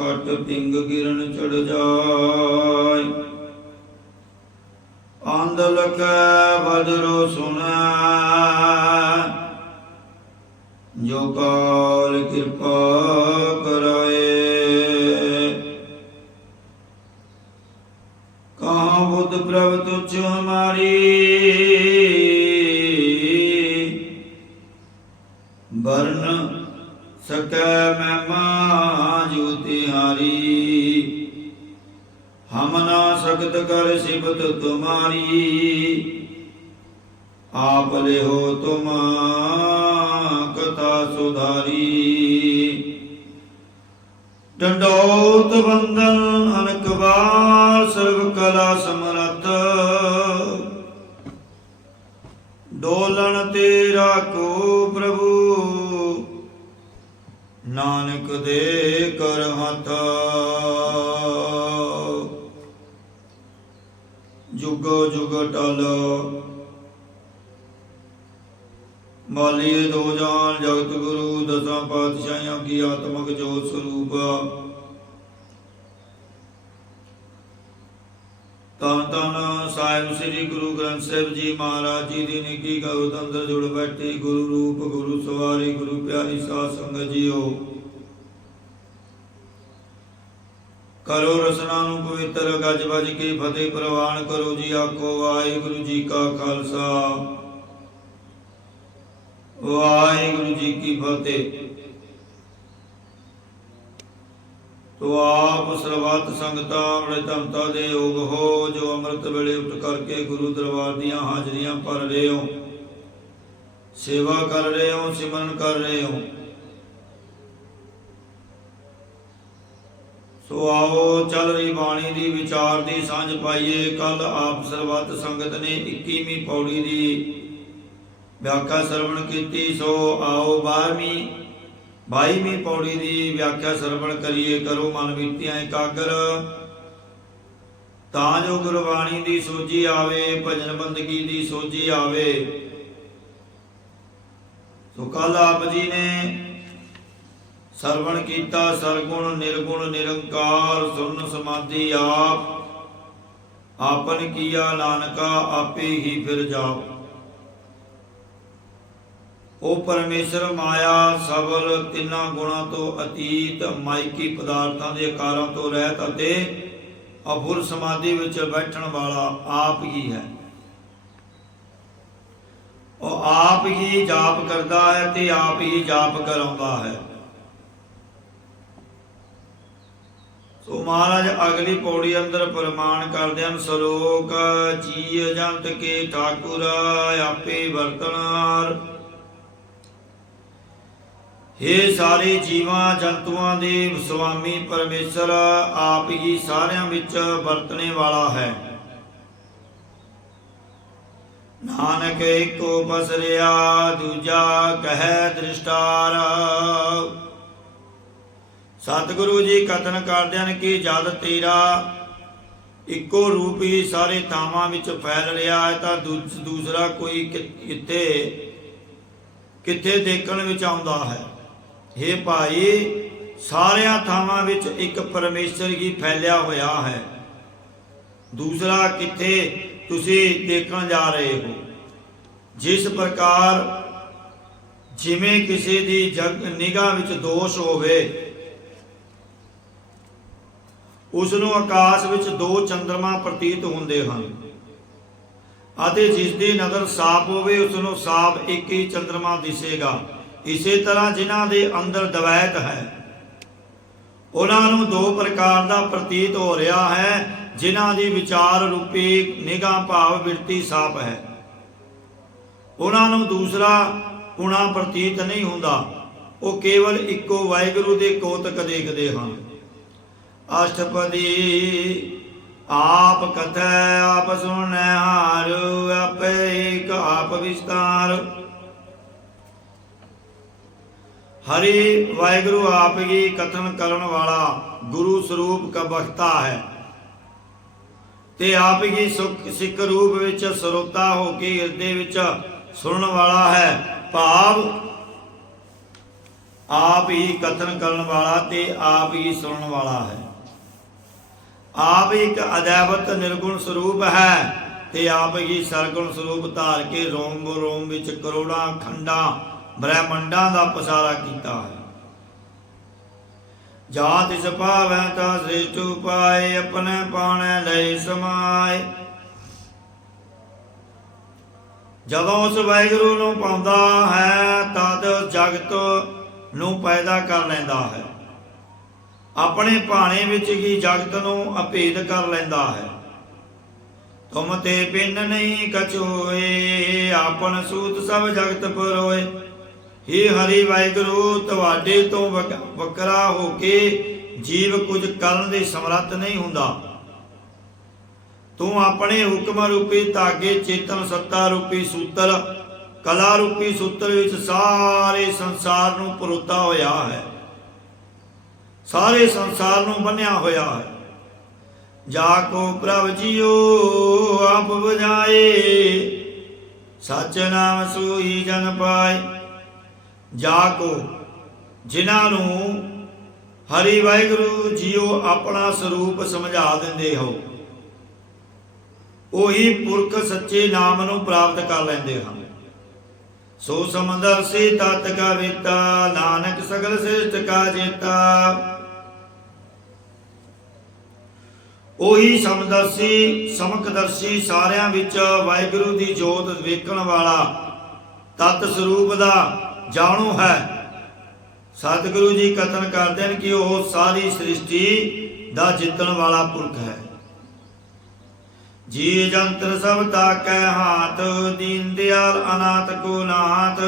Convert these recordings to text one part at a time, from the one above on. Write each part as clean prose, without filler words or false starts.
खट पिंग किरण चढ़ जाय। आंध लखै बजरो सुनै जो काल कृपा कराए। कहाँ बुद्ध प्रभ तुझ हमारी वर्ण सकै महिमा जो तिहारी। हम ना सकत कर सिफत तुम्हारी आप ले हो तुम कथा सुधारी। दंडोत बंदन अनक बार सर्व कला समरथ डोलन तेरा को प्रभु नानक दे कर हथ। जुगो जुग टल मालिए दो जान जगत गुरु दसां पातशाहियों की आत्मक जोत स्वरूप। धन धन साहिब श्री गुरु ग्रंथ साहिब जी महाराज जी दी निकी गौत अंदर जुड़ बैठी गुरु रूप गुरु सवारी गुरु प्यारी साध संगत जीओ। करो रसना नूं पवित्र गज बज के फतेह प्रवान करो जी आखो वाहिगुरु जी का खालसा वाहिगुरु जी की फतेह। तो आप सर्वत संगतां बड़े धमता दे योग हो जो अमृत वेले उठ करके गुरु दरबार दियां हाजरियां भर रहे हो सेवा कर रहे हो सिमरन कर रहे हो। सो आओ चल रही बाणी दी विचार दी सांझ पाइए। कल आप सर्वत संगत ने 21वीं पौड़ी दी व्याख्या श्रवण की। सो आओ 22वीं पौड़ी दी व्याख्या श्रवण करिए। करो मन बीतियां एकाग्र तां जो गुरबाणी दी सोझी आवे भजन बंदगी दी सोझी आवे। तो कल आप जी ने सरवण कीता सरगुण निर्गुण निरंकार सुन समाधि आप आपन किया नानका आपे ही फिर जाप। ओ परमेश्वर माया सबल तिन्ना गुणा तो अतीत माइकी पदार्थां दे आकारां तो रहत अते अफुर समाधि विच बैठण वाला आप ही है। और आप ही जाप करदा है ते आप ही जाप कराउंदा है। तो महाराज अगली पौड़ी अंदर प्रमाण करते हैं सलोक जी जंत के ठाकुर आपे वर्तनार। हे सारे जीवां जंतुआं दे स्वामी परमेश्वर आप ही सारियां विच वरतने वाला है। नानक एको पसरिया दूजा कह दृष्टार। सतगुरु जी कथन करते हैं कि जद तेरा इको रूप ही सारे थावां विच फैल रहा है तो दूसरा कोई किथे किथे देखण विच आउंदा है। हे भाई सारियां थावां विच एक परमेश्वर ही फैलिया होया है दूसरा किथे तुसी देखण जा रहे हो। जिस प्रकार जिवें किसी दी निगाह विच दोष होवे उसनूं आकाश विच दो चंद्रमा प्रतीत हुंदे हन अते जिसदी नज़र साफ होवे उसनूं साफ एक ही चंद्रमा दिसेगा। इसे तरह जिन्हां दे अंदर दवैत है उन्हां नूं दो प्रकार दा प्रतीत हो रहा है। जिन्हां दी विचार रूपी निगाह भाव बिरती साफ है उन्हां नूं दूसरा गुणा प्रतीत नहीं हुंदा। वो केवल इको वाहिगुरू दे कोतक देखदे हन। अष्टपदी आप कथै आप सुनै हार आपे एक आप विस्तार। हरि वाहिगुरु आप ही कथन करन वाला गुरु स्वरूप का बख्ता है ते आप ही सिख रूप विच सरोता हो के हिरदे विच सुनन वाला है। भाव आप ही कथन करने वाला ते आप ही सुनने वाला है। आप एक अदैवत निर्गुण स्वरूप है ते आप ही सरगुण स्वरूप धार के रोम रोम विच करोड़ां खंडां ब्रह्मंडां दा पसारा कीता है। जा तिस भावै ता श्रेष्ठ उपाय अपने पाने लय समाए। जदों उस वाहिगुरू नूं पाउंदा है तद जगत नूं पैदा कर लैंदा है। अपने भाणे विच ही जगत नूं अभेद कर लैंदा है। तुम ते पिन नहीं कछु होए आपन सूत सब जगत परोए। हे हरि वाहिगुरू तुहाडे तो वकरा हो के जीव कुछ करन दे समर्थ नहीं हुंदा। तू अपने हुक्म रूपी धागे चेतन सत्ता रूपी सूत्र कला रूपी सूत्र विच सारे संसार नूं परोता होया है। सारे संसार नूं बन्निया होया है। जाको प्रभ जियो आप बुझाए सच नाम सोई जन पाए। जाको जिन्हां नूं हरि वाहिगुरू जीओ अपना स्वरूप समझा दिंदे हो ओही पुरख सच्चे नाम नूं प्राप्त कर लैंदे हन। सो समदर्शी तत् का वेता नानक सगल श्रेष्ठ का जेता। ओही समदर्शी समकदर्शी सारियां विच वाहिगुरू दी जोत वेखण वाला तत् स्वरूप दा जाणू है। सतगुरु जी कथन करते हैं कि वह सारी सृष्टि दा जितन वाला पुरख है। जी जंत्र सब ताकै हाथ दीन दयाल अनाथ को नाथ।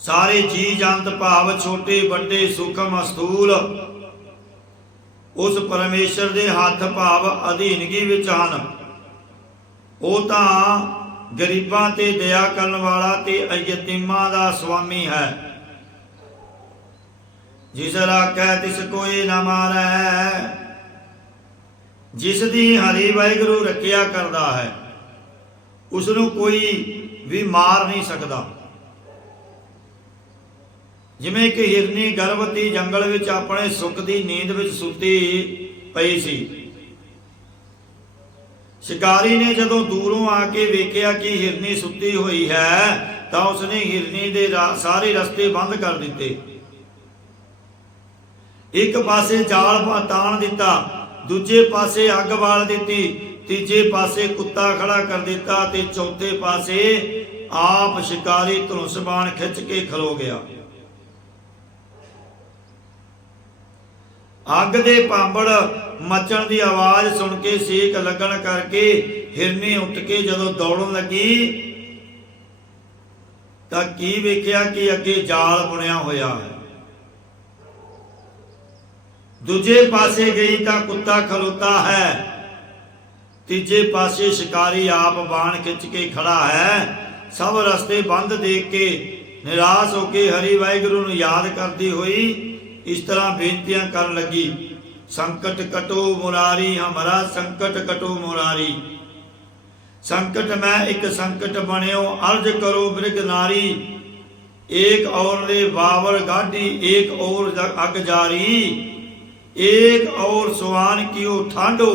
सारे जी जंत भाव छोटे बड़े सूक्ष्म स्थूल उस परमेश्वर दे हाथ भाव अधीनगी विच हन। वो तां गरीबां ते दया करन वाला ते यतीमां दा स्वामी है। जिस राखै तिस कोई न मारै। जिस दी हरि वाहिगुरू रखिया करदा है उसनूं कोई भी मार नहीं सकदा। जिवें कि हिरनी गर्भवती जंगल विच अपने सुख दी नींद विच सुती पई सी। शिकारी ने जदों दूरों आके वेख्या कि हिरनी सुती हुई है तो उसने हिरनी दे सारे रस्ते बंद कर दिते। एक पासे जाल ताण दिता, दूजे पासे अग बाल दिती, तीजे पासे कुत्ता खड़ा कर दिता ते चौथे पासे आप शिकारी धनुष बाण खिंच के खलो गया। अग दे भांबड़ मचण की आवाज सुन के सेक लगन करके हिरनी उठ के जदों दौड़न लगी तां की वेख्या कि अगे जाल बुनिया होया है। दूजे पासे गई तां कुत्ता खलोता है, तीजे पासे शिकारी आप बाण खिंच के खड़ा है। सब रस्ते बंद देख के निराश होके हरि वाहिगुरू नूं याद करती हुई इस तरह बेनतियां कर लगी। संकट कटो मुरारी हमारा संकट कटो मुरारी। संकट में एक संकट बनियो अर्ज करो मृग नारी। एक और ले बावर गाड़ी एक और अग जारी। एक और सुहान कियो ठांडो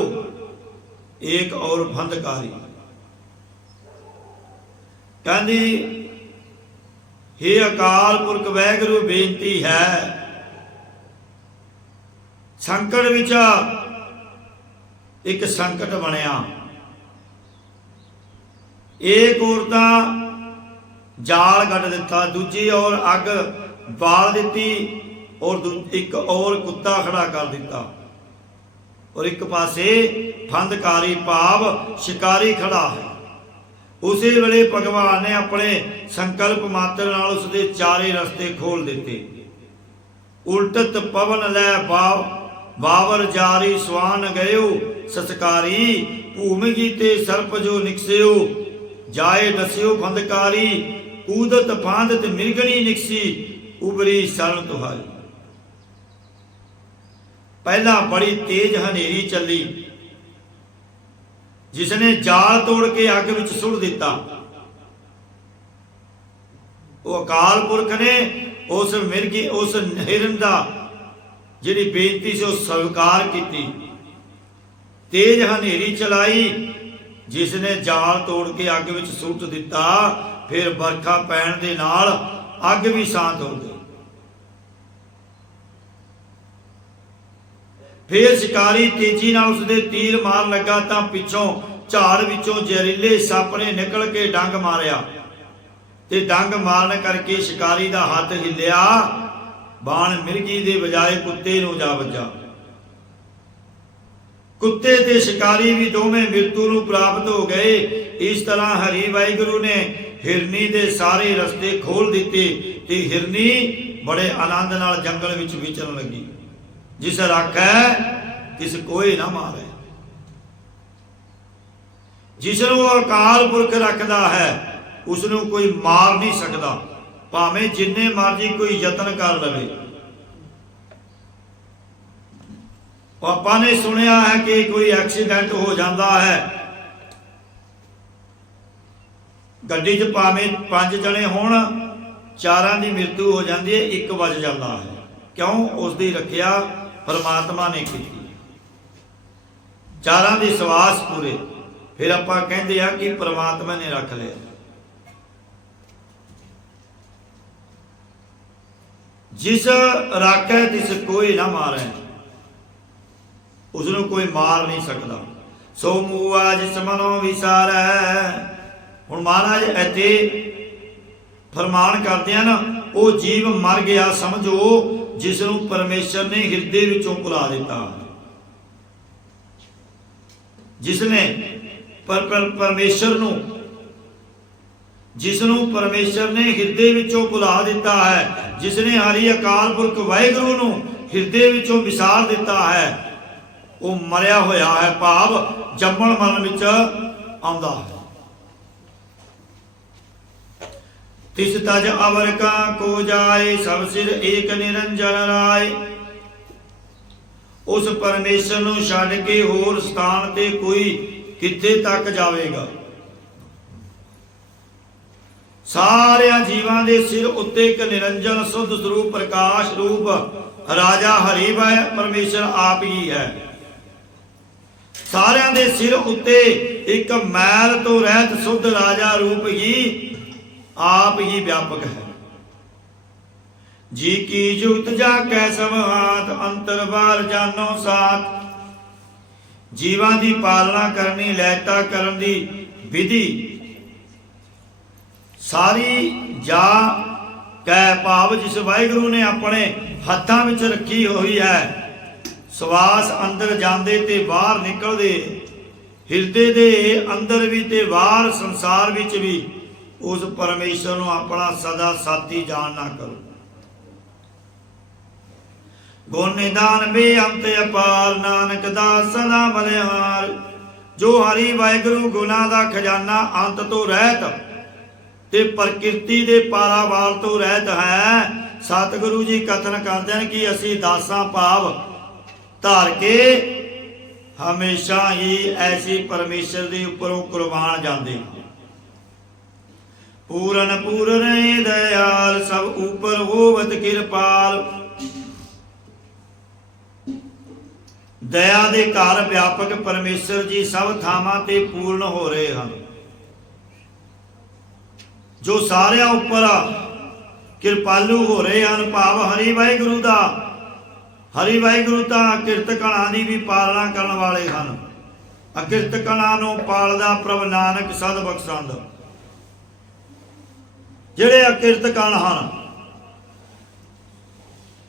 एक और भंधकारी। कहंदी हे अकाल पुरख वाहिगुरू बेनती है संकट विच एक संकट बनिया। एक ओर तां जाल कट दिता, दूजी ओर अग बाल दिती और एक और कुत्ता खड़ा कर दिता और एक पासे फंदकारी भाव शिकारी खड़ा है। उसी वेले भगवान ने अपने संकल्प मात्र नाल उसदे चारे रस्ते खोल दिते। उल्टत पवन लै बावर जारी स्वान गयो सत्कारी। भूमि गीते सर्प जो निकस्यो जाए नस्यो फंदकारी। कूदत फांदत मिर्गणी निकसी उबरी शरण तुहारी। पहला बड़ी तेज हनेरी चली जिसने जाल तोड़ के अग विच सुट दिता। ਉਹ ਅਕਾਲ ਪੁਰਖ ਨੇ ਉਸ ਮਿਰਗੀ ਉਸ ਹਿਰਨ ਦਾ ਜਿਹੜੀ ਬੇਨਤੀ ਸੀ ਉਹ ਸਵੀਕਾਰ ਕੀਤੀ। ਤੇਜ ਹਨੇਰੀ ਚਲਾਈ, ਜਿਸ ਨੇ ਜਾਲ ਤੋੜ ਕੇ ਅੱਗ ਵਿੱਚ ਸੁੱਟ ਦਿੱਤਾ। ਫਿਰ ਵਰਖਾ ਪੈਣ ਦੇ ਨਾਲ ਅੱਗ ਵੀ ਸ਼ਾਂਤ ਹੋ ਗਈ। ਫਿਰ ਸ਼ਿਕਾਰੀ ਤੇਜ਼ੀ ਨਾਲ ਉਸਦੇ ਤੀਰ ਮਾਰਨ ਲੱਗਾ ਤਾਂ ਪਿੱਛੋਂ ਝਾੜ ਵਿੱਚੋਂ ਜ਼ਹਿਰੀਲੇ ਸੱਪ ਨੇ ਨਿਕਲ ਕੇ ਡੰਗ ਮਾਰਿਆ ਤੇ ਡੰਗ ਮਾਰਨ ਕਰਕੇ ਸ਼ਿਕਾਰੀ ਦਾ ਹੱਥ ਹਿੱਲਿਆ। ਬਾਣ ਮਿਰਗੀ ਦੇ ਬਜਾਏ ਕੁੱਤੇ ਨੂੰ ਜਾ ਵੱਜਾ। ਕੁੱਤੇ ਤੇ ਸ਼ਿਕਾਰੀ ਵੀ ਦੋਵੇਂ ਮ੍ਰਿਤੂ ਨੂੰ ਪ੍ਰਾਪਤ ਹੋ ਗਏ। ਇਸ ਤਰ੍ਹਾਂ ਹਰੀ ਵਾਹਿਗੁਰੂ ਨੇ ਹਿਰਨੀ ਦੇ ਸਾਰੇ ਰਸਤੇ ਖੋਲ ਦਿੱਤੇ ਤੇ ਹਿਰਨੀ ਬੜੇ ਆਨੰਦ ਨਾਲ ਜੰਗਲ ਵਿੱਚ ਵਿਚਰਨ ਲੱਗੀ। ਜਿਸ ਰਾਖੈ ਤਿਸ ਕੋਈ ਨਾ ਮਾਰੇ। ਜਿਸ ਨੂੰ ਅਕਾਲ ਪੁਰਖ ਰੱਖਦਾ ਹੈ ਉਸ ਨੂੰ ਕੋਈ ਮਾਰ ਨਹੀਂ ਸਕਦਾ, ਭਾਵੇਂ ਜਿੰਨੇ ਮਰਜ਼ੀ ਕੋਈ ਯਤਨ ਕਰ ਲਵੇ। ਆਪਾਂ ਨੇ ਸੁਣਿਆ ਹੈ ਕਿ ਕੋਈ ਐਕਸੀਡੈਂਟ ਹੋ ਜਾਂਦਾ ਹੈ, ਗੱਡੀ 'ਚ ਭਾਵੇਂ 5 ਜਣੇ ਹੋਣ, 4 ਦੀ ਮ੍ਰਿਤੂ ਹੋ ਜਾਂਦੀ ਹੈ, 1 ਵੱਜ ਜਾਂਦਾ ਹੈ। ਕਿਉਂ? ਉਸ ਦੀ ਰੱਖਿਆ ਪਰਮਾਤਮਾ ਨੇ ਕੀਤੀ, 4 ਦੇ ਸਵਾਸ ਪੂਰੇ। ਫਿਰ ਆਪਾਂ ਕਹਿੰਦੇ ਆ ਕਿ ਪਰਮਾਤਮਾ ਨੇ ਰੱਖ ਲਿਆ। ਜਿਸ ਰਾਖੈ ਤਿਸ ਕੋਈ ਨਾ ਮਾਰੈ, ਉਸ ਨੂੰ ਕੋਈ ਮਾਰ ਨਹੀਂ ਸਕਦਾ। ਸੋ ਮੂਆ ਜਿਸ ਮਨੋਂ ਵਿਸਾਰੈ। ਹੁਣ ਮਹਾਰਾਜ ਇੱਥੇ ਫਰਮਾਨ ਕਰਦੇ ਹਨ, ਉਹ ਜੀਵ ਮਰ ਗਿਆ ਸਮਝੋ ਜਿਸ ਨੂੰ ਪਰਮੇਸ਼ਰ ਨੇ ਹਿਰਦੇ ਵਿੱਚੋਂ ਭੁਲਾ ਦਿੱਤਾ। ਜਿਸ ਨੇ ਪਰਮੇਸ਼ਰ ਨੂੰ, ਜਿਸ ਨੂੰ ਪਰਮੇਸ਼ਰ ਨੇ ਹਿਰਦੇ ਵਿੱਚੋਂ ਭੁਲਾ ਦਿੱਤਾ ਹੈ, ਜਿਸ ਨੇ ਹਰੀ ਅਕਾਲ ਪੁਰਖ ਵਾਹਿਗੁਰੂ ਨੂੰ ਹਿਰਦੇ ਵਿੱਚੋਂ ਵਿਸਾਰ ਦਿੱਤਾ ਹੈ, ਉਹ ਮਰਿਆ ਹੋਇਆ ਹੈ, ਭਾਵ ਜੰਮਣ ਮਰਨ ਵਿੱਚ ਆਉਂਦਾ ਹੈ। ਤਿਸ ਤਜ ਅਵਰ ਕਾ ਕੋ ਜਾਏ, ਸਭ ਸਿਰ ਏਕ ਨਿਰੰਜਨ ਰਾਏ। ਉਸ ਪਰਮੇਸ਼ਰ ਨੂੰ ਛੱਡ ਕੇ ਹੋਰ ਸਥਾਨ ਤੇ ਕੋਈ ਕਿੱਥੇ ਤੱਕ ਜਾਵੇਗਾ। ਸਾਰਿਆਂ ਜੀਵਾਂ ਦੇ ਸਿਰ ਉੱਤੇ ਇੱਕ ਨਿਰੰਜਨ ਸੁੱਧ ਸਰੂਪ ਪ੍ਰਕਾਸ਼ ਰੂਪ ਰਾਜਾ ਹਰੀ ਪਰਮੇਸ਼ਰ ਆਪ ਹੀ ਹੈ। ਸਾਰਿਆਂ ਦੇ ਸਿਰ ਉੱਤੇ ਇੱਕ ਮੈਲ ਤੋਂ ਰਹਿਤ ਸੁੱਧ ਰਾਜਾ ਰੂਪ ਹੀ ਆਪ ਹੀ ਵਿਆਪਕ ਹੈ। ਜੀ ਕੀ ਜੁਗਤ ਜਾ ਕੈ ਸਮਹਾਤ, ਅੰਤਰ ਬਾਹਰ ਜਾਨੋ ਸਾਥ। ਜੀਵਾਂ ਦੀ ਪਾਲਣਾ ਕਰਨੀ, ਲੈਤਾ ਕਰਨ ਦੀ ਵਿਧੀ ਸਾਰੀ ਜਾ ਕੈ ਭਾਵ ਜਿਸ ਵਾਹਿਗੁਰੂ ਨੇ ਆਪਣੇ ਹੱਥਾਂ ਵਿੱਚ ਰੱਖੀ ਹੋਈ ਹੈ। ਸਵਾਸ ਅੰਦਰ ਜਾਂਦੇ ਤੇ ਬਾਹਰ ਨਿਕਲਦੇ, ਹਿਰਦੇ ਦੇ ਅੰਦਰ ਵੀ ਤੇ ਬਾਹਰ ਸੰਸਾਰ ਵਿੱਚ ਵੀ ਉਸ ਪਰਮੇਸ਼ਰ ਨੂੰ ਆਪਣਾ ਸਦਾ ਸਾਥੀ ਜਾਣ ਨਾ ਕਰੋ। ਗੁਣ ਨਿਦਾਨ ਬੇਅੰਤ ਅਪਾਰ, ਨਾਨਕ ਦਾਸ ਸਦਾ ਬਲਿਹਾਰ। ਜੋ ਹਰੀ ਵਾਹਿਗੁਰੂ ਗੁਣਾ ਦਾ ਖਜ਼ਾਨਾ ਅੰਤ ਤੋਂ ਰਹਿਤ ਤੇ ਪ੍ਰਕਿਰਤੀ ਦੇ ਪਾਰਾਵਾਰ ਤੋਂ ਰਹਿਤ ਹੈ। ਸਤਿਗੁਰੂ ਜੀ ਕਥਨ ਕਰਦੇ ਹਨ ਕਿ ਅਸੀਂ ਦਾਸਾਂ ਭਾਵ ਧਾਰ ਕੇ ਹਮੇਸ਼ਾ ਹੀ ਐਸੀ ਪਰਮੇਸ਼ਰ ਦੇ ਉੱਪਰੋਂ ਕੁਰਬਾਨ ਜਾਂਦੇ ਹਾਂ। ਪੂਰਨ ਪੂਰਨ ਦਇਆਲ, ਸਭ ਉਪਰ ਹੋਵਤ ਕਿਰਪਾਲ। ਦਇਆ ਦੇ ਘਰ ਵਿਆਪਕ ਪਰਮੇਸ਼ਰ ਜੀ ਸਭ ਥਾਵਾਂ ਤੇ ਪੂਰਨ ਹੋ ਰਹੇ ਹਨ। ਜੋ ਸਾਰਿਆਂ ਉੱਪਰ ਕਿਰਪਾਲੂ ਹੋ ਰਹੇ ਹਨ, ਭਾਵ ਹਰੀ ਵਾਹਿਗੁਰੂ ਦਾ। ਹਰੀ ਵਾਹਿਗੁਰੂ ਤਾਂ ਅਕਿਰਤ ਕਣਾਂ ਦੀ ਵੀ ਪਾਲਣਾ ਕਰਨ ਵਾਲੇ ਹਨ। ਅਕਿਰਤ ਕਣਾਂ ਨੂੰ ਪਾਲਦਾ ਪ੍ਰਭ ਨਾਨਕ ਸਦ ਬਖਸ਼ੰਦ। ਜਿਹੜੇ ਅਕਿਰਤ ਕਣ ਹਨ,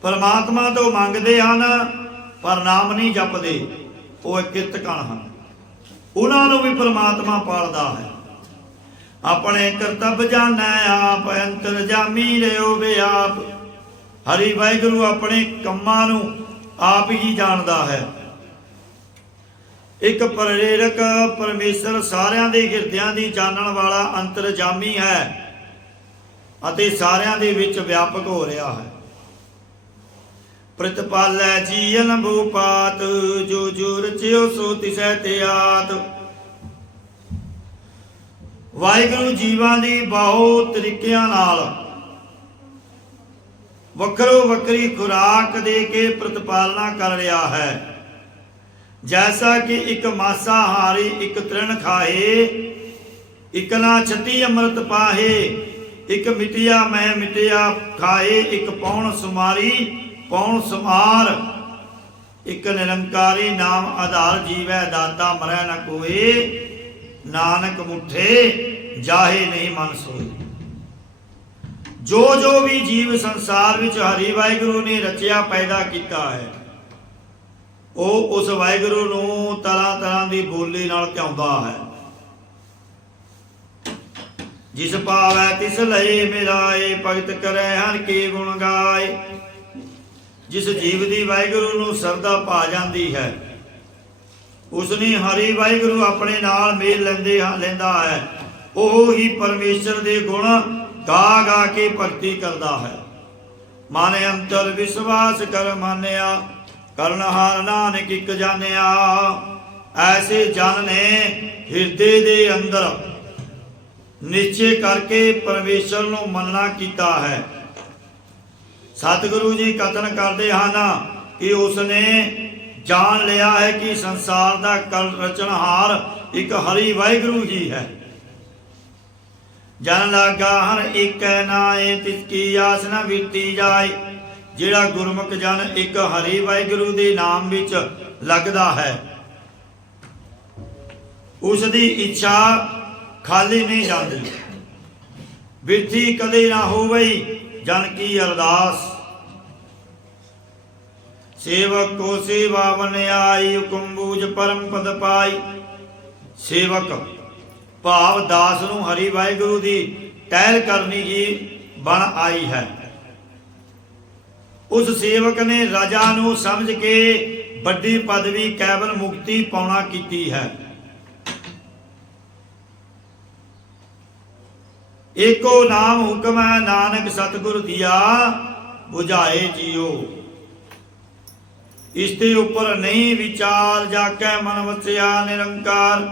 ਪਰਮਾਤਮਾ ਤੋਂ ਮੰਗਦੇ ਹਨ ਪਰ ਨਾਮ ਨਹੀਂ ਜਪਦੇ, ਉਹ ਅਕਿਰਤ ਕਣ ਹਨ। ਉਹਨਾਂ ਨੂੰ ਵੀ ਪਰਮਾਤਮਾ ਪਾਲਦਾ ਹੈ। ਆਪਣੇ ਕਰਤੱਵ ਜਾਣੈ ਆਪ, ਅੰਤਰਜਾਮੀ ਰਹਿਓ ਬੇਆਪ। ਹਰੀ ਵਾਹਿਗੁਰੂ ਆਪਣੇ ਕੰਮਾਂ ਨੂੰ ਆਪ ਹੀ ਜਾਣਦਾ ਹੈ। ਇੱਕ ਪ੍ਰੇਰਕ ਪਰਮੇਸ਼ਰ ਸਾਰਿਆਂ ਦੇ ਹਿਰਦਿਆਂ ਦੀ ਜਾਣਨ ਵਾਲਾ ਅੰਤਰਜਾਮੀ ਹੈ ਅਤੇ ਸਾਰਿਆਂ ਦੇ ਵਿੱਚ ਵਿਆਪਕ ਹੋ ਰਿਹਾ ਹੈ। ਪ੍ਰਤਪਾਲੈ ਜੀਵਨ ਭੂਪਾਤ, ਜੋ ਜੋ ਰਚਿਓ ਸੋ ਤਿਸੈ ਤਿਆਤ। ਵਾਹਿਗੁਰੂ ਜੀਵਾਂ ਦੀ ਬਹੁਤ ਤਰੀਕਿਆਂ ਨਾਲ ਵੱਖਰੋ ਵੱਖਰੀ ਖੁਰਾਕ ਦੇ ਕੇ ਪ੍ਰਤਪਾਲਨਾ ਕਰ ਰਿਹਾ ਹੈ। ਜੈਸਾ ਕਿ ਇੱਕ ਮਾਸਾਹਾਰੀ ਇੱਕ ਤ੍ਰਿਣ ਖਾਏ, ਇੱਕ ਨਾ 36 ਅੰਮ੍ਰਿਤ ਪਾਹੇ, ਇੱਕ ਮਿਟਿਆ ਮੈਂ ਮਿਟਿਆ ਖਾਏ, ਇੱਕ ਪੌਣ ਸੁਮਾਰੀ ਪੌਣ ਸੁਮਾਰ, ਇੱਕ ਨਿਰੰਕਾਰੀ ਨਾਮ ਆਧਾਰ ਜੀਵੈ ਦਾਤਾ ਮਰੈ ਨ ਕੋਏ, ਨਾਨਕ ਮੁਠੇ ਜਾਹੇ ਨਹੀਂ ਮਨ ਸੋਏ। ਜੋ ਜੋ ਵੀ ਜੀਵ ਸੰਸਾਰ ਵਿੱਚ ਹਰੀ ਵਾਹਿਗੁਰੂ ਨੇ ਰਚਿਆ ਪੈਦਾ ਕੀਤਾ ਹੈ, ਉਹ ਉਸ ਵਾਹਿਗੁਰੂ ਨੂੰ ਤਰ੍ਹਾਂ ਤਰ੍ਹਾਂ ਦੀ ਬੋਲੀ ਨਾਲ ਧਿਆਉਂਦਾ ਹੈ। ਜਿਸ ਪਾਵੈ ਤਿਸ ਲਏ ਮਿਲਾਏ, ਭਗਤ ਕਰੈ ਹਰਿ ਕੇ ਗੁਣ ਗਾਏ। ਜਿਸ ਜੀਵ ਦੀ ਵਾਹਿਗੁਰੂ ਨੂੰ ਸਰਦਾ ਪਾ ਜਾਂਦੀ ਹੈ, ਉਸਨੇ ਹਰੀ ਵਾਹਿਗੁਰੂ ਆਪਣੇ ਨਾਲ ਮੇਲ ਲੈਂਦਾ ਹੈ। ਉਹ ਹੀ ਪਰਮੇਸ਼ਰ ਦੇ ਗੁਣ ਗਾ ਗਾ ਕੇ ਭਗਤੀ ਕਰਦਾ ਹੈ। ਮਨ ਅੰਤਰ ਵਿਸ਼ਵਾਸ ਕਰ ਮਾਨਿਆ, ਕਰਨਹਾਰ ਨਾਨਕ ਇਕ ਜਾਣਿਆ। ਐਸੇ ਜਨ ਨੇ ਹਿਰਦੇ ਦੇ ਅੰਦਰ ਨਿਸ਼ਚੇ ਕਰਕੇ ਪਰਮੇਸ਼ਰ ਨੂੰ ਮੰਨਣਾ ਕੀਤਾ ਹੈ। ਸਤਿਗੁਰੂ ਜੀ ਕਥਨ ਕਰਦੇ ਹਨ ਕਿ ਉਸਨੇ ਜਾਣ ਲਿਆ ਹੈ ਕਿ ਸੰਸਾਰ ਦਾ ਕਲ ਰਚਨਹਾਰ ਇੱਕ ਹਰੀ ਵਾਹਿਗੁਰੂ ਹੀ ਹੈ। ਜਨ ਲਾਗਾ ਹਰ ਏਕੈ ਨਾਏ, ਤਿਸ ਕੀ ਆਸ ਨ ਵੀਤੀ ਜਾਏ। ਜਿਹੜਾ ਗੁਰਮੁਖ ਜਨ ਇੱਕ ਹਰੀ ਵਾਹਿਗੁਰੂ ਦੇ ਨਾਮ ਵਿੱਚ ਲੱਗਦਾ ਹੈ, ਉਸ ਦੀ ਇੱਛਾ ਖਾਲੀ ਨਹੀਂ ਜਾਂਦੀ। ਬਿਰਥੀ ਕਦੇ ਨਾ ਹੋਵਈ ਜਨ ਕੀ ਅਰਦਾਸ। ਸੇਵਕ ਕੋ ਸੇਵਾ ਵਨਿਆਈ, ਹੁਕਮ ਬੂਝ ਪਰਮ ਪਦ ਪਾਈ। ਸੇਵਕ ਭਾਵ ਦਾਸ ਨੂੰ ਹਰੀ ਵਾਹਿਗੁਰੂ ਦੀ ਟਹਿਲ ਕਰਨੀ ਹੀ ਬਣ ਆਈ ਹੈ। ਉਸ ਸੇਵਕ ਨੇ ਰਜਾ ਨੂੰ ਸਮਝ ਕੇ ਵੱਡੀ ਪਦਵੀ ਕੇਵਲ ਮੁਕਤੀ ਪਾਉਣਾ ਕੀਤੀ ਹੈ। ਏਕੋ ਨਾਮ ਹੁਕਮ ਹੈ ਨਾਨਕ ਸਤਿਗੁਰ ਦੀਆ, ਬੁਝਾਏ ਜੀਓ। ਇਸ ਦੇ ਉੱਪਰ ਨਹੀਂ ਵਿਚਾਰ, ਜਾ ਕੇ ਮਨ ਵਸਿਆ ਨਿਰੰਕਾਰ।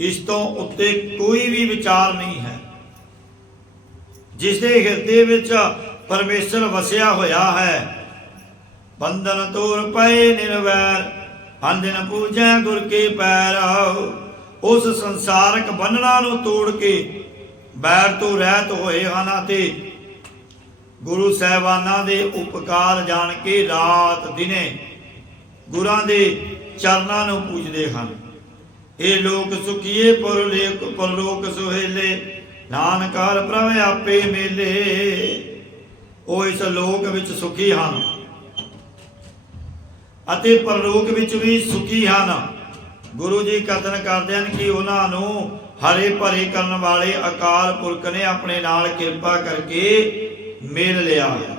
ਇਸ ਤੋਂ ਉੱਤੇ ਕੋਈ ਵੀ ਵਿਚਾਰ ਨਹੀਂ ਹੈ। ਜਿਸ ਦੇ ਹਿਰਦੇ ਵਿੱਚ ਪਰਮੇਸ਼ਰ ਵਸਿਆ ਹੋਇਆ ਹੈ, ਬੰਧਨ ਤੋੜ ਪਏ ਨਿਰਵੈਰ, ਅੰਦਨ ਪੂਜੈ ਗੁਰ ਕੇ ਪੈਰ। ਉਸ ਸੰਸਾਰਕ ਬੰਧਨਾਂ ਨੂੰ ਤੋੜ ਕੇ ਬੈਰ ਤੋਂ ਰਹਿਤ ਹੋਏ ਹਨ ਅਤੇ ਗੁਰੂ ਸਾਹਿਬਾਨਾਂ ਦੇ ਉਪਕਾਰ ਜਾਣ ਕੇ ਰਾਤ ਦਿਨੇ ਗੁਰਾਂ ਦੇ ਚਰਨਾਂ ਨੂੰ ਪੂਜਦੇ ਹਨ। ਇਹ ਲੋਕ ਸੁਖੀਏ ਪਰਲੋਕ ਸੁਹੇਲੇ, ਨਾਨਕ ਹਰਿ ਪ੍ਰਭ ਆਪੇ ਮੇਲੇ। ਉਹ ਇਸ ਲੋਕ ਵਿੱਚ ਸੁਖੀ ਹਨ ਅਤੇ ਪਰਲੋਕ ਵਿੱਚ ਵੀ ਸੁਖੀ ਹਨ। ਗੁਰੂ ਜੀ ਕਥਨ ਕਰਦੇ ਹਨ ਕਿ ਉਹਨਾਂ ਨੂੰ ਹਰੇ ਭਰੇ ਕਰਨ ਵਾਲੇ ਅਕਾਲ ਪੁਰਖ ਨੇ ਆਪਣੇ ਨਾਲ ਕਿਰਪਾ ਕਰਕੇ ਮੇਲ ਲਿਆ ਹੈ।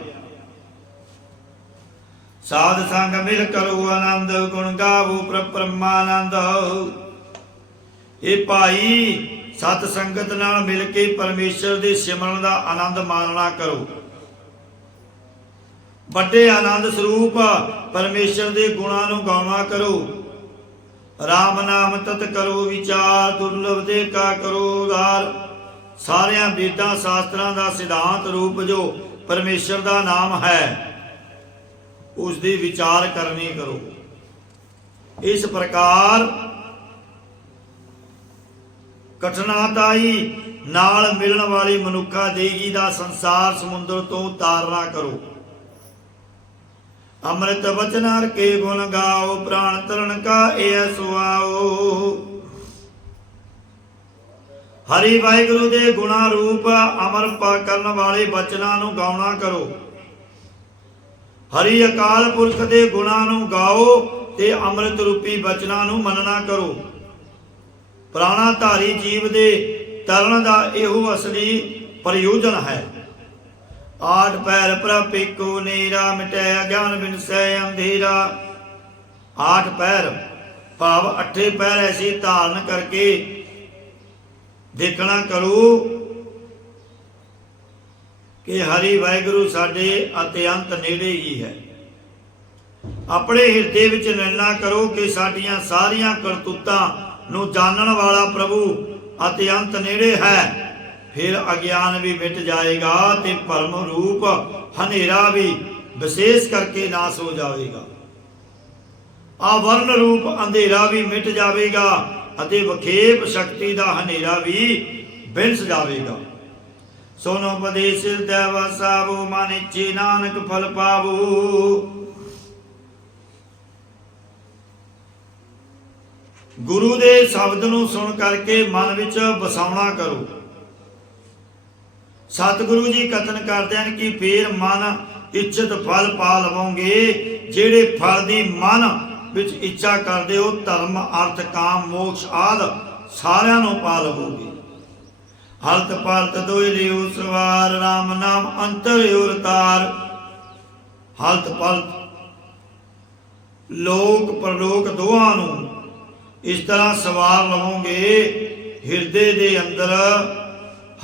ਸਾਧ ਸੰਗ ਮਿਲ ਕਰੋ ਆਨੰਦ, ਗੁਣ ਗਾਵੋ ਪ੍ਰਮਾਨੰਦ। ਇਹ ਭਾਈ ਸਤ ਸੰਗਤ ਨਾਲ ਮਿਲ ਕੇ ਪਰਮੇਸ਼ਰ ਦੇ ਸਿਮਰਨ ਦਾ ਆਨੰਦ ਮਾਣਨਾ ਕਰੋ। ਵੱਡੇ ਆਨੰਦ ਸਰੂਪ ਪਰਮੇਸ਼ਰ ਦੇ ਗੁਣਾਂ ਨੂੰ ਗਾਉਣਾ ਕਰੋ। ਰਾਮ ਨਾਮ ਤਤ ਕਰੋ ਵਿਚਾਰ, ਦੁਰਲਭ ਦੇ ਕਾ ਕਰੋ ਉਦਾਰ। ਸਾਰਿਆਂ ਵੇਦਾਂ ਸ਼ਾਸਤਰਾਂ ਦਾ ਸਿਧਾਂਤ ਰੂਪ ਜੋ ਪਰਮੇਸ਼ਰ ਦਾ ਨਾਮ ਹੈ, ਉਸ ਦੀ ਵਿਚਾਰ ਕਰਨੀ ਕਰੋ। ਇਸ ਪ੍ਰਕਾਰ ਕਠਿਨਾਈ ਨਾਲ ਮਿਲਣ ਵਾਲੀ ਮਨੁੱਖਾ ਦੇਹੀ ਦਾ ਸੰਸਾਰ ਸਮੁੰਦਰ ਤੋਂ ਤਾਰਨਾ ਕਰੋ। ਅੰਮ੍ਰਿਤ ਬਚਨ ਹਰਿ ਕੇ ਗੁਣ ਗਾਓ, ਪ੍ਰਾਣ ਤਰਨ ਕਾ ਇਹ ਸੁਆਓ। ਹਰੀ ਵਾਹਿਗੁਰੂ ਦੇ ਗੁਣਾ ਰੂਪ ਅਮਰ ਕਰਨ ਵਾਲੇ ਬਚਨਾਂ ਨੂੰ ਗਾਉਣਾ ਕਰੋ। ਹਰੀ ਅਕਾਲ ਪੁਰਖ ਦੇ ਗੁਣਾਂ ਨੂੰ ਗਾਓ ਤੇ ਅੰਮ੍ਰਿਤ ਰੂਪੀ ਬਚਨਾਂ ਨੂੰ ਮੰਨਣਾ ਕਰੋ। ਪ੍ਰਾਣਾ ਧਾਰੀ ਜੀਵ ਦੇ ਤਰਨ ਦਾ ਇਹੋ ਅਸਲੀ ਪ੍ਰਯੋਜਨ ਹੈ। ਆਠ ਪੈਰ ਪ੍ਰਭ ਏਕੋ ਨੀਰਾ, ਮਿਟੈ ਅਗਿਆਨ ਬਿਨਸੈ ਅੰਧੇਰਾ। ਆਠ ਪੈਰ ਭਾਵ 8 ਪੈਰ ਐਸੀ ਧਾਰਨ ਕਰਕੇ ਦੇਖਣਾ ਕਰੋ ਕਿ ਹਰੀ ਵਾਹਿਗੁਰੂ ਸਾਡੇ ਅਤਿਅੰਤ ਨੇੜੇ ਹੀ ਹੈ। ਆਪਣੇ ਹਿਰਦੇ ਵਿੱਚ ਨਿਰਣਾ ਕਰੋ ਕਿ ਸਾਡੀਆਂ ਸਾਰੀਆਂ ਕਰਤੂਤਾਂ ਨੂੰ ਜਾਣਨ ਵਾਲਾ ਪ੍ਰਭੂ ਅਤਿਅੰਤ ਨੇੜੇ ਹੈ। ਫਿਰ ਅਗਿਆਨ ਵੀ ਮਿਟ ਜਾਏਗਾ ਤੇ ਭਰਮ ਰੂਪ ਹਨੇਰਾ ਵੀ ਵਿਸ਼ੇਸ਼ ਕਰਕੇ ਨਾਸ ਹੋ ਜਾਵੇਗਾ। ਆਵਰਨ ਰੂਪ ਅੰਧੇਰਾ ਵੀ ਮਿਟ ਜਾਵੇਗਾ ਅਤੇ ਵਖੇਪ ਸ਼ਕਤੀ ਦਾ ਹਨੇਰਾ ਵੀ ਬਿਨਸ ਜਾਵੇਗਾ। ਸੁਨੋ ਉਪਦੇਸ਼ ਹਿਰਦੈ ਵਸਾਵੋ, ਮਨ ਇੱਛੇ ਨਾਨਕ ਫਲ ਪਾਵੋ। ਗੁਰੂ ਦੇ ਸ਼ਬਦ ਨੂੰ ਸੁਣ ਕਰਕੇ ਮਨ ਵਿੱਚ ਵਸਾਉਣਾ ਕਰੋ। ਸਤਿਗੁਰੂ ਜੀ ਕਥਨ ਕਰਦੇ ਹਨ ਕਿ ਫੇਰ ਮਨ ਇੱਛਤ ਫਲ ਪਾ ਲਵੋਗੇ। ਜਿਹੜੇ ਫਲ ਦੀ ਮਨ ਵਿੱਚ ਇੱਛਾ ਕਰਦੇ ਹੋ, ਧਰਮ ਅਰਥ ਕਾਮ ਮੋਕਸ਼ ਆਦਿ ਸਾਰਿਆਂ ਨੂੰ ਪਾ ਲਵੋਗੇ। ਹਲਤ ਪਲਤ ਦੋਇ ਲਿਓ ਸਵਾਰ, ਰਾਮ ਨਾਮ ਅੰਤਰ ਉਰ ਤਾਰ। ਹਲਤ ਪਲਤ ਲੋਕ ਪਰਲੋਕ ਦੋਹਾਂ ਨੂੰ ਇਸ ਤਰ੍ਹਾਂ ਸਵਾਰ ਲਵੋਗੇ। ਹਿਰਦੇ ਦੇ ਅੰਦਰ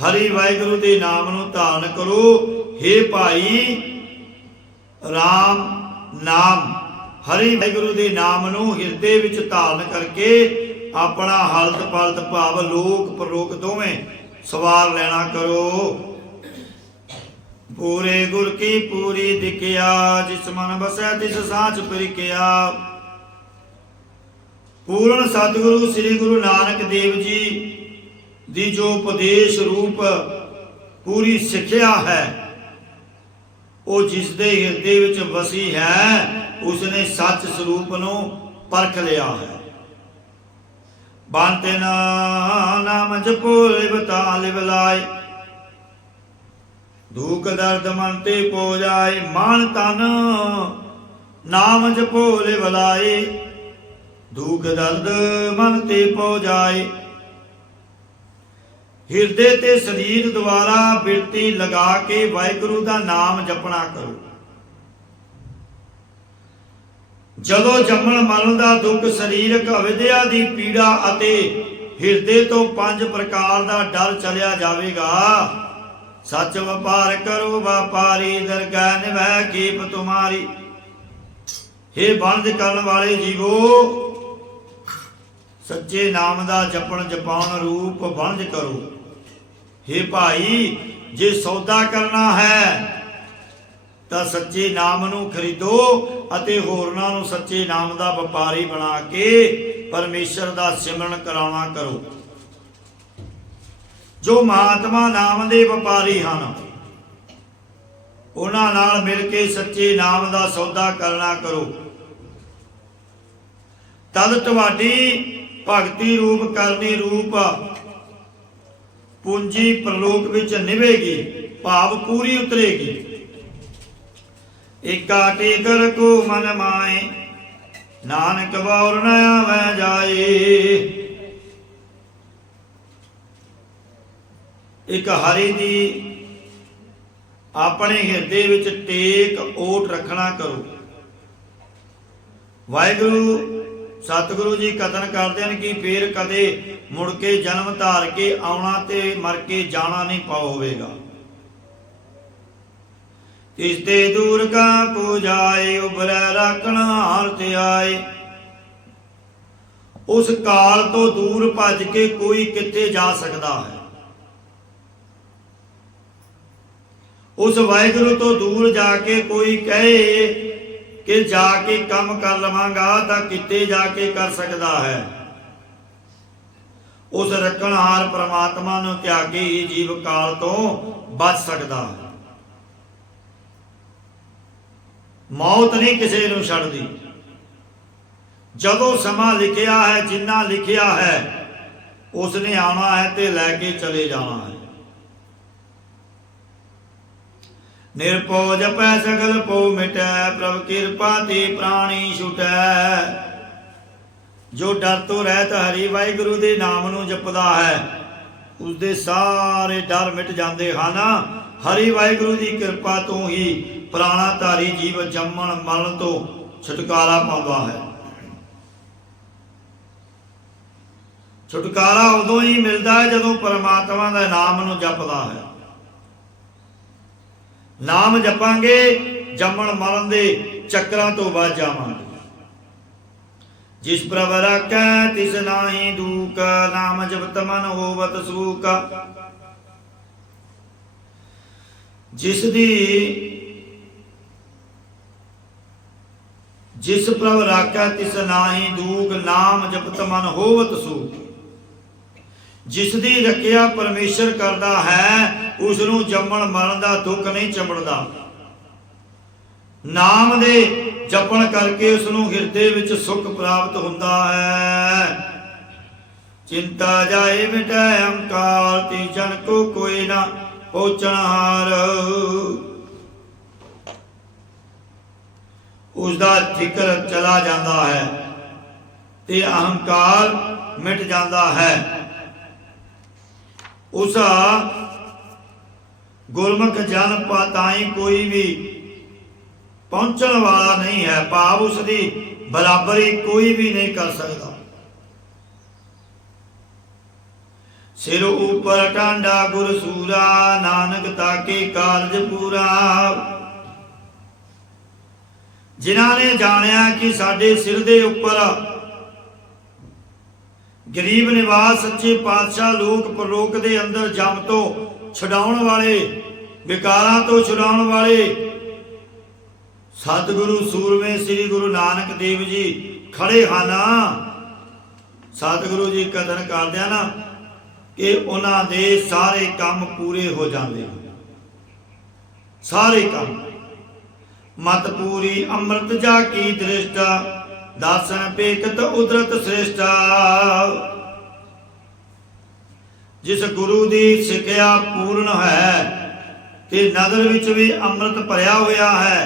ਹਰੀ ਵਾਹਿਗੁਰੂ ਦੇ ਨਾਮ ਨੂੰ ਧਾਰਨ ਕਰੋ। ਹੇ ਭਾਈ, ਰਾਮ ਨਾਮ ਹਰੀ ਵਾਹਿਗੁਰੂ ਦੇ ਨਾਮ ਨੂੰ ਹਿਰਦੇ ਵਿੱਚ ਧਾਰਨ ਕਰਕੇ ਆਪਣਾ ਹਲਤ ਪਲਤ ਭਾਵ ਲੋਕ ਪਰਲੋਕ ਦੋਵੇਂ ਸਵਾਰ ਲੈਣਾ ਕਰੋ। ਪੂਰੇ ਗੁਰ ਕੀ ਪੂਰੀ ਦਿਖਿਆ, ਜਿਸ ਮਨ ਬਸੈ ਤਿਸ ਸਾਚ ਪ੍ਰੀਖਿਆ। ਪੂਰਨ ਸਤਿਗੁਰੂ ਸ੍ਰੀ ਗੁਰੂ ਨਾਨਕ ਦੇਵ ਜੀ ਦੀ ਜੋ ਉਪਦੇਸ਼ ਰੂਪ ਪੂਰੀ ਸਿੱਖਿਆ ਹੈ, ਉਹ ਜਿਸ ਦੇ ਹਿਰਦੇ ਵਿੱਚ ਵਸੀ ਹੈ, ਉਸਨੇ ਸੱਚ ਸਰੂਪ ਨੂੰ ਪਰਖ ਲਿਆ ਹੈ। ਬੰਤੇ ਨਾਮ ਜਪੋ ਲਿਵਤਾ ਲਿਵ ਲਾਇ, ਦੁਖ ਦਰਦ ਮਨ ਤੇ ਪੋ ਜਾਏ। ਮਨ ਤਨ ਨਾਮ ਜਪੋ ਲਿਵ ਲਾਇ, ਦੁਖ ਦਰਦ ਮਨ ਤੇ ਪੋ ਜਾਏ। ਹਿਰਦੇ ਤੇ ਸਰੀਰ ਦੁਆਰਾ ਬਿਰਤੀ ਲਗਾ ਕੇ ਵਾਹਿਗੁਰੂ ਦਾ ਨਾਮ ਜਪਣਾ ਕਰੋ। ਜਦੋਂ ਜੰਮਣ ਮਰਨ ਦਾ ਦੁੱਖ, ਸਰੀਰਕ ਅਵਿਦਿਆ ਦੀ ਪੀੜਾ ਅਤੇ ਹਿਰਦੇ ਤੋਂ 5 ਪ੍ਰਕਾਰ ਦਾ ਡਰ ਚਲਿਆ ਜਾਵੇਗਾ। ਸੱਚ ਵਪਾਰ ਕਰੋ ਵਪਾਰੀ, ਦਰਗਾਹ ਨਿਭੈ ਕੀਪ ਤੁਮਾਰੀ। ਹੇ ਵਣਜ ਕਰਨ ਵਾਲੇ ਜੀਵੋ, ਸੱਚੇ ਨਾਮ ਦਾ ਜਪਣ ਜਪਾਉਣ ਰੂਪ ਵਣਜ ਕਰੋ। ਹੇ ਭਾਈ, ਜੇ ਸੌਦਾ ਕਰਨਾ ਹੈ ਤਾਂ ਸੱਚੇ ਨਾਮ ਨੂੰ ਖਰੀਦੋ ਅਤੇ ਹੋਰਨਾਂ ਨੂੰ ਸੱਚੇ ਨਾਮ ਦਾ ਵਪਾਰੀ ਬਣਾ ਕੇ ਪਰਮੇਸ਼ਰ ਦਾ ਸਿਮਰਨ ਕਰਾਉਣਾ ਕਰੋ। ਜੋ ਮਹਾਤਮਾ ਨਾਮ ਦੇ ਵਪਾਰੀ ਹਨ, ਉਹਨਾਂ ਨਾਲ ਮਿਲ ਕੇ ਸੱਚੇ ਨਾਮ ਦਾ ਸੌਦਾ ਕਰਨਾ ਕਰੋ। ਤਦ ਤੁਹਾਡੀ ਭਗਤੀ ਰੂਪ ਕਰਨੀ ਰੂਪ ਪੂੰਜੀ ਪ੍ਰਲੋਕ ਵਿੱਚ ਨਿਵੇਗੀ, ਭਾਵ ਪੂਰੀ ਉਤਰੇਗੀ। ਏਕਾ ਟੇਕਰ ਕੋ ਮਨ ਮਾਏ, ਨਾਨਕ ਬੌਰ ਨ ਆਵੈ ਜਾਏ। ਇੱਕ ਹਰੀ ਦੀ ਆਪਣੇ ਹਿਰਦੇ ਵਿੱਚ ਟੇਕ ਓਟ ਰੱਖਣਾ ਕਰੋ। ਵਾਹਿਗੁਰੂ ਸਤਿਗੁਰੂ ਜੀ ਕਥਨ ਕਰਦੇ ਹਨ ਕਿ ਫੇਰ ਕਦੇ ਮੁੜ ਕੇ ਜਨਮ ਧਾਰ ਕੇ ਆਉਣਾ ਤੇ ਮਰ ਕੇ ਜਾਣਾ ਨਹੀਂ ਹੋਵੇਗਾ। ਇਸ ਤੇ ਦੂਰ ਕਾ ਕੋ ਜਾਏ, ਉਬਰੈ ਰਾਖਣ ਹਾਰ ਤੇ ਆਏ। ਉਸ ਕਾਲ ਤੋਂ ਦੂਰ ਭੱਜ ਕੇ ਕੋਈ ਕਿੱਥੇ ਜਾ ਸਕਦਾ ਹੈ। ਉਸ ਵਾਹਿਗੁਰੂ ਤੋਂ ਦੂਰ ਜਾ ਕੇ ਕੋਈ ਕਹੇ ਕਿ ਜਾ ਕੇ ਕੰਮ ਕਰ ਲਵਾਂਗਾ ਤਾਂ ਕਿੱਥੇ ਜਾ ਕੇ ਕਰ ਸਕਦਾ ਹੈ। ਉਸ ਰੱਖਣਹਾਰ ਪ੍ਰਮਾਤਮਾ ਨੂੰ ਤਿਆਗੀ ਹੀ ਜੀਵ ਕਾਲ ਤੋਂ ਬਚ ਸਕਦਾ ਹੈ। ਮੌਤ ਨਹੀਂ ਕਿਸੇ ਨੂੰ ਛੱਡਦੀ। ਜਦੋਂ ਸਮਾਂ ਲਿਖਿਆ ਹੈ, ਜਿੰਨਾ ਲਿਖਿਆ ਹੈ ਉਸਨੇ ਆਉਣਾ ਹੈ ਤੇ ਲੈ ਕੇ ਚਲੇ ਜਾਣਾ ਹੈ। ਨਿਰਭਉ ਜਪੈ ਸਗਲ ਭਉ ਮਿਟੈ, ਪ੍ਰਭ ਕਿਰਪਾ ਤੇ ਪ੍ਰਾਣੀ ਛੁਟੈ। ਜੋ ਡਰ ਤੋਂ ਰਹਿਤ ਹਰੀ ਵਾਹਿਗੁਰੂ ਦੇ ਨਾਮ ਨੂੰ ਜਪਦਾ ਹੈ, ਉਸਦੇ ਸਾਰੇ ਡਰ ਮਿਟ ਜਾਂਦੇ ਹਨ। ਹਰੀ ਵਾਹਿਗੁਰੂ ਦੀ ਕਿਰਪਾ ਤੋਂ ਹੀ ਪ੍ਰਾਣਾਧਾਰੀ ਜੀਵ ਜੰਮਣ ਮਰਨ ਤੋਂ ਛੁਟਕਾਰਾ ਪਾਉਂਦਾ ਹੈ। ਛੁਟਕਾਰਾ ਉਦੋਂ ਹੀ ਮਿਲਦਾ ਹੈ ਜਦੋਂ ਪਰਮਾਤਮਾ ਦਾ ਨਾਮ ਨੂੰ ਜਪਦਾ ਹੈ। ਨਾਮ ਜਪਾਂਗੇ, ਜੰਮਣ ਮਰਨ ਦੇ ਚੱਕਰਾਂ ਤੋਂ ਬਚ ਜਾਵਾਂਗੇ। ਜਿਸ ਪ੍ਰਭ ਰਾਖੈ ਤਿਸ ਨਾਹੀ ਦੂਕ, ਨਾਮ ਜਪਤ ਮਨ ਹੋਵਤ ਸੂਕ। ਜਿਸ ਦੀ जिस प्रभ राखै तिस नाहि दूग, नाम जपत मन होवत सूख। जिस दी रखिया परमेश्वर करदा है, उसनूं जम्मण मरण दा दुख नहीं चमड़दा। नाम दे जपण करके उसनूं हिरदे विच सुख प्राप्त हुंदा है। चिंता जाए मिटै अहंकार, ती जन को कोई ना पहुँचणहार। उसदा फिक्र चला जाता है ते अहंकार मिट जाता है। उस गुरमुख जन ताई कोई भी पहुंचण वाला नहीं है, भाव उसकी बराबरी कोई भी नहीं कर सकता। सिर ऊपर टांडा गुर सूरा, नानक ताके कारज पूरा। जिन्हां ने जानिया कि साडे सिर दे उपर गरीब निवास सच्चे पातशाह लोक परलोक दे अंदर जम तो छुड़ाउण वाले, विकारां तो छुड़ाउण वाले सतगुरु सूरमे श्री गुरु नानक देव जी खड़े हैं। सतगुरु जी कथन करदे ना कि उन्हां दे सारे काम पूरे हो जाते, सारे काम। मत पूरी अमृत जा की दृष्टा, दासन पेकत उदरत श्रेष्ठा। जिस गुरु दी सिक्ख्या पूर्ण है ते नगर विच भी अमृत भरिया होया है,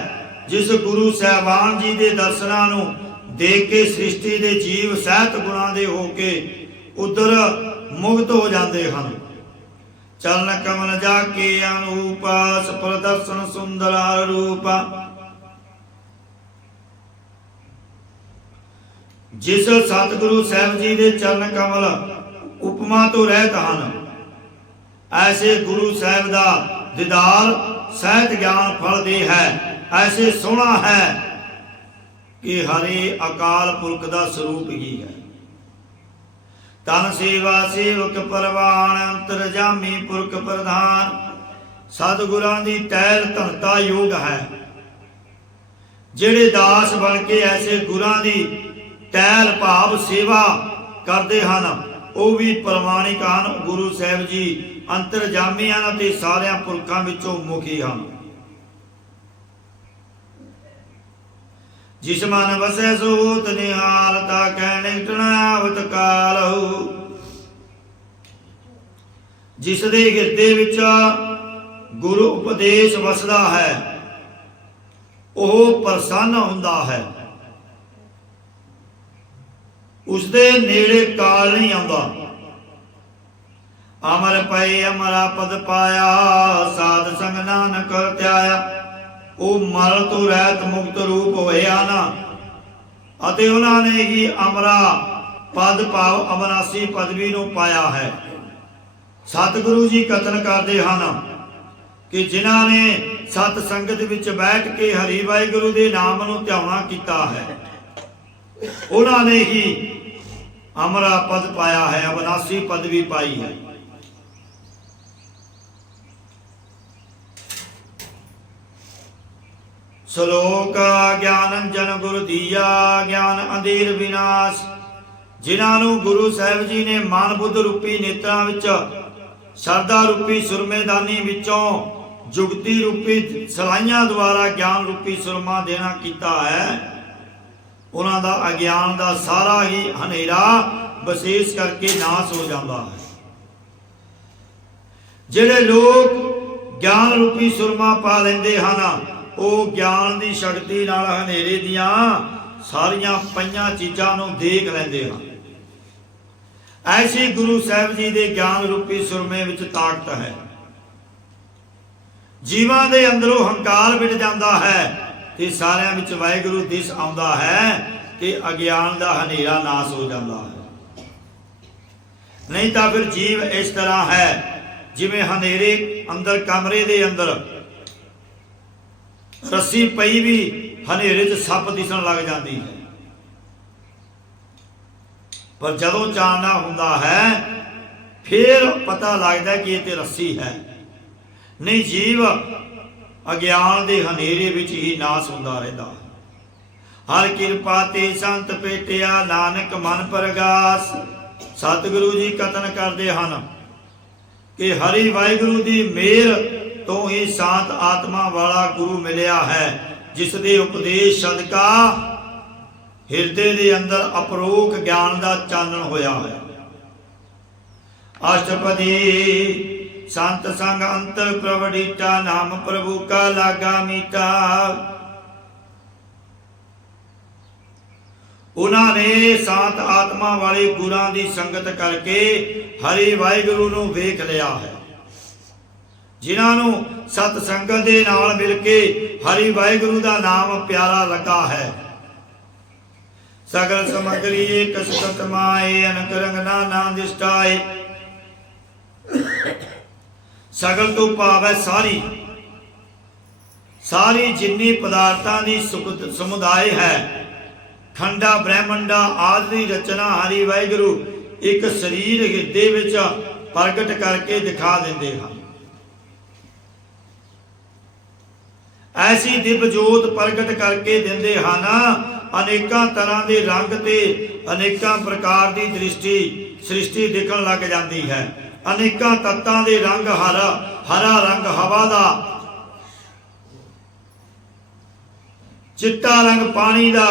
जिस गुरु साहबान जी दे दर्शनां नूं देख के सृष्टि दे जीव सहत गुणां दे होके उधर मुक्त हो जाते हैं। चरण कमल जाके अनूप, सफल दर्शन सुंदर रूप। जिस सतगुरु साहब जी दे चरण कमल उपमा तो रहत हैं, ऐसे गुरु साहब दा दीदार सहत ज्ञान फल दे है। ऐसे सोहना है कि हरे अकाल पुरख दा स्वरूप ही है। तन सेवा सेवक परवान, अंतरजामी पुरख प्रधान। सतगुरां दी टहल धनता योग है। जेड़े दास बन के ऐसे गुरां दी टहल भाव सेवा करते हैं, वो भी प्रमाणिक हैं। गुरु साहब जी अंतरजामी हैं ते सारियां पुरखां विचों मुखी हैं। जिस मन वसै सोत निहाल, ताकै निकटना आवत काल। जिस दे हिरदे विच गुरु उपदेश वसदा है, ओह प्रसन्न हुंदा है। उसदे नेड़े काल नहीं आंदा। अमर पए अमरा पद पाया, साध संग नानक त्याया। वो मरण तो रहत मुक्त रूप होया ना, अते उन्होंने ही अमरा पद भाव अविनाशी पदवी नूं पाया है। सतगुरु जी कथन करते हैं कि जिन्हां ने सत संगत विच बैठ के हरि वाहिगुरु दे नाम नूं ध्याना कीता है, उन्होंने ही अमरा पद पाया है, अविनाशी पदवी पाई है। श्लोक ज्ञानंजन गुरु दिया, ज्ञान अंधेर विनाश। जिन्होंने गुरु साहब जी ने मन बुद्ध रूपी नेत्रां विच, शरदा रूपी सुरमेदानी विचों जुगती रूपी सलाइयां द्वारा ज्ञान रूपी सुरमा देना कीता है, उन्हां दा अज्ञान दा सारा ही हनेरा विशेष करके नाश हो जाता है। जिहड़े लोग ज्ञान रूपी सुरमा पा लैंदे हन, वो ज्ञान की शक्ति नाल हनेरे दियां सारियां पईयां चीज़ां नूं देख लैंदे हन। ऐसी गुरु साहब जी दे ज्ञान रूपी सुरमे विच ताकत है। जीवां दे अंदरों हंकार मिट जाता है ते सारियां विच वाहिगुरू दिस आउंदा है ते अज्ञान दा हनेरा नाश हो जाता है। नहीं तो फिर जीव इस तरह है जिवें हनेरे अंदर कमरे दे अंदर रस्सी पई भी हनेरे च सप दिसन लग जाती है, पर जदों चानना हुंदा है फिर पता लगता है कि ये ते रस्सी है। नहीं, जीव अज्ञान दे हनेरे विच ही नाश हुंदा रहिंदा। हर किरपा ते संत पेटिया नानक मन परगास। सतगुरु जी कथन करते हैं कि हरि वाहिगुरु की मेहर तो ही शांत आत्मा वाला गुरु मिलिया है, जिस दे उपदेश सदका हिरदे दे अंदर अपरोख ज्ञान का चानन होया है। अष्टपदी संत संग अंतर प्रवड़ीटा, नाम प्रभु का लागा मीठा। उन्होंने शांत आत्मा वाले गुरां की संगत करके हरि वाहिगुरु नूं वेख लिया है। जिन्होंने सत संगत दे नाल मिल के हरि वाहिगुरु का नाम प्यारा लगा है। सगल समग्री एक सत माए, अनक रंग नाना दिष्टाए। सगल तो भाव है सारी सारी जिन्नी पदार्थां की समुदाय है। खंडा ब्रह्मंडा आदि रचना हरि वाहिगुरु एक शरीर हिरदे विच प्रगट करके दिखा देंदे हैं। ऐसी दिव्य जोत प्रगट करके देंदे हैं। अनेकां तरह के रंग ते अनेकां प्रकार की दृष्टि सृष्टि दिखण लग जाती है। अनेकां तत्तां दे रंग हरा हरा रंग हवा का, चिट्टा रंग पानी का,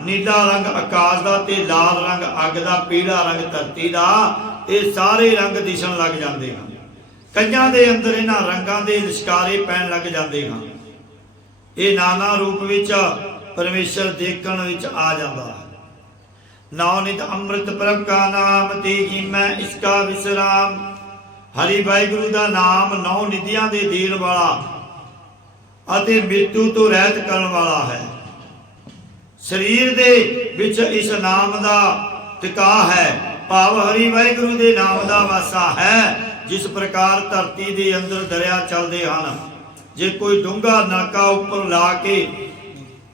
नीला रंग आकाश का ते लाल रंग अग का, पीला रंग धरती का। ये सारे रंग दिसण लग जाते हैं। कईयां दे अंदर इन्हां रंगां दे लिशकारे पैण लग जाते हैं। ये नाना रूप विच परमेश्वर देखण विच आ जाता है। नौनित अमृत प्रभ का नाम, तेगी मैं इसका विश्राम। हरि वाहिगुरु का नाम नौ निधियां दे देण वाला अते मृत्यु तो रहत करन वाला है। शरीर दे विच इस नाम का टिका है, भाव हरि वाहिगुरु दे नाम का वासा है। जिस प्रकार धरती दे अंदर दरिया चलते हैं, जे कोई डूंगा नलका उपर ला के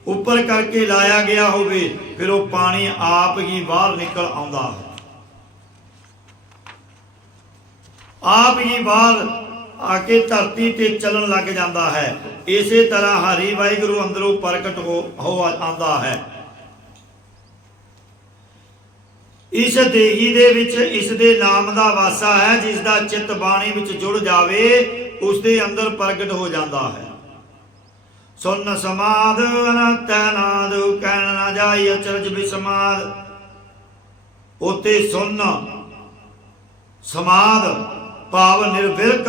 उपर करके लाया गया होवे, फिर वो पानी आप ही बाहर निकल आउंदा है, आप ही बाहर आके धरती ते चलन लग जाता है। इसे तरह हरि वाहिगुरु अंदरों प्रकट हो आंदा है। इस देही दे विच इस दे नाम का वासा है। जिसका चित्त बाणी विच जुड़ जावे, उसके अंदर प्रगट हो जाता है। सुन समाध अनत नाद, कहन ना जाई अचरज बिसमाद। उते सुन समाध भाव निर्विरक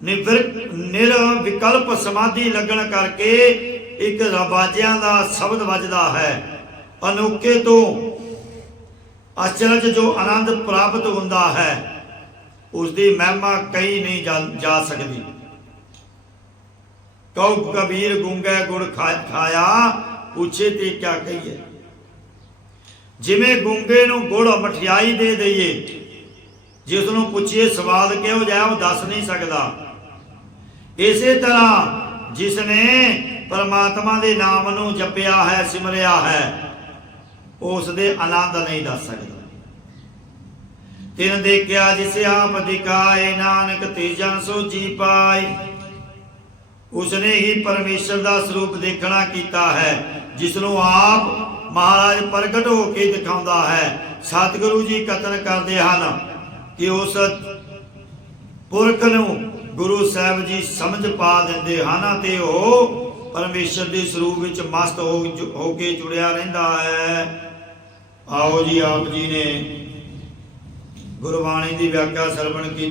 निर्विकल्प समाधि लगन करके एक रबाजियां का शब्द वजदा है। अनोखे तो अचरज जो आनंद प्राप्त होता है, उसकी महिमा कई नहीं जा सकती। कौ कबीर गूंगे गुड़ खाया, पूछे ते क्या कहिए। जिमें गूंगे नूं गुड़ मठियाई दे दईए, जिसनों पूछिए स्वाद किहो जिहा वो दस नहीं सकता। इसे तरह जिसने परमात्मा के नाम नूं जपिया है, सिमरिया है, उसदे आनंद नहीं दस सकता। तिन देखिया जिसे आप दिखाए, नानक तेजन सो जी पाए। उसने ही परमेश्वर का स्वरूप देखना कीता है, जिसनों आप महाराज प्रगट होके दिखाता है। सतगुरु जी कथन करते हैं कि उस पुरख नूं गुरु साहब जी समझ पा देंदे हैं ते वो परमेश्वर के स्वरूप विच मस्त होके जुड़िया रहिंदा है। आओ जी, आप जी ने गुरबाणी की व्याख्या सरवण की।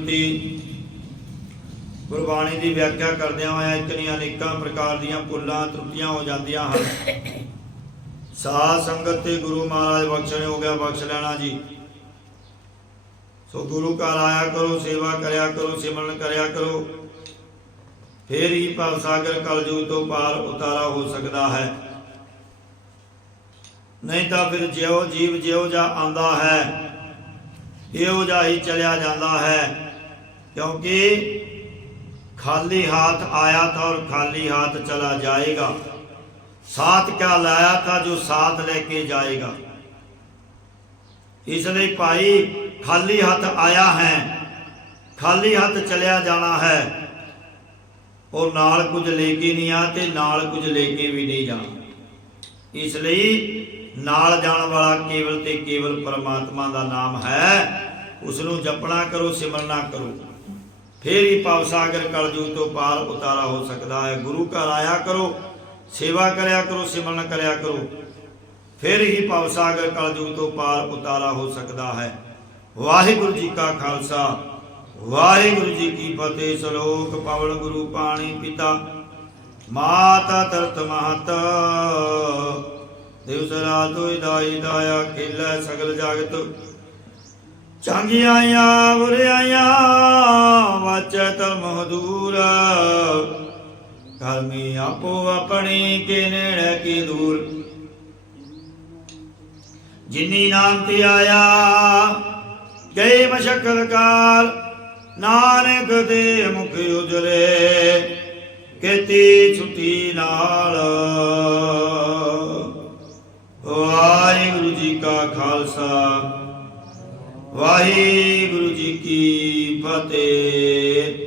गुरबाणी की व्याख्या करदियां होया एक नहीं अनेकां प्रकार दीयां भुल्लां त्रुटियां हो जांदियां हन। साध संगत ते गुरु महाराज बख्शणे हो गया, बख्श लेना जी। सो गुरु घर आया करो, सेवा करया करो, सिमरन करया करो, फिर ही भव सागर कलयुग तो पार उतारा हो सकता है। नहीं तो फिर ज्यो जीव ज्यो जा आंदा है, इहो जा ही चलिया जाता है। क्योंकि खाली हाथ आया था और खाली हाथ चला जाएगा। साथ क्या लाया था जो साथ लेके जाएगा। इसलिए भाई खाली हाथ आया है, खाली हाथ चलिया जाना है, और नाल कुछ लेके नहीं आते, नाल कुछ लेके भी नहीं जाना। इसलिए नाल जाण वाला केवल ते केवल परमात्मा का नाम है। उसनू जपना करो, सिमरना करो, फिर ही भवसागर कलयुग तो पार उतारा हो सकता है। गुरु घर आया करो, सेवा करया करो, सिमरन करया करो, फिर ही भवसागर कलयुग तो पार उतारा हो सकता है। वाहिगुरु जी का खालसा, वाहिगुरु जी की फतेह। श्लोक पवन गुरु पाणी पिता, माता तरत महत, दिवस रात दाई दाया, खेला सगल जगत, चंगियाया बुरियाया, वाचै धर्म दूर, कर्मी आपो अपनी के नेड़े की दूर, जिनी नाम ते आया गए मशक्कत काल, नानक दे मुख उजले, केती छुट्टी नाल। वाहिगुरु जी का खालसा, वाहिगुरु जी की फतेह।